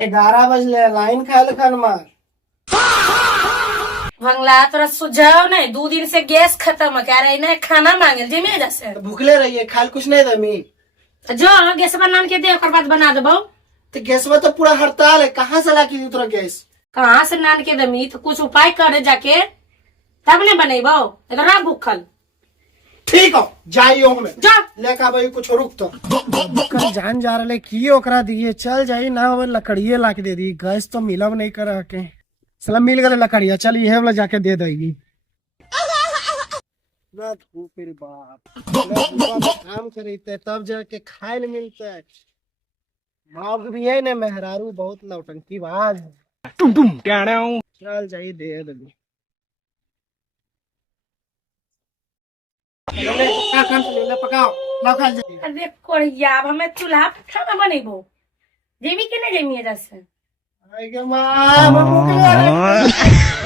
11 बजले line खाए खान मार। भंगला तोरा सुझाव नहीं, 2 दिन से गैस खत्म है, कह रहे ना खाना मांगे जिमे जैसे। तो भूखले रहिए, खाल कुछ नहीं दमी। जो गैस बना के दे, बाद बना देबो। तो गैस में तो पूरा हड़ताल है, कहाँ से ला के दी तोरा गैस? कहाँ से नान के दमी, तो कुछ उपाय करे जाके तब ने बनेबो, इतना भूखल। ठीक हो जाइयो हमें जा लेका भाई कुछ रुक तो कल जान जा रहे की ओकरा दिए चल जाई ना हो लकड़िए ला के दे दी, गैस तो मिलब नहीं कर के सलाम मिल गए लकड़िया, चल ये वाला जाके दे देगी ना तू फिर बाप काम खरीदते तब जाके खाए न मिलते। भाग भी है ना मेहरारू बहुत नौटंकी बाज है। चल जाई दे देगी। पकाओ ला खा जाई। अरे कोड़िया, अब हमें चूल्हा पर खाना बनेबो, जेमी के नहीं जेमी जैसे। आई गे मां, मैं भूख लगा।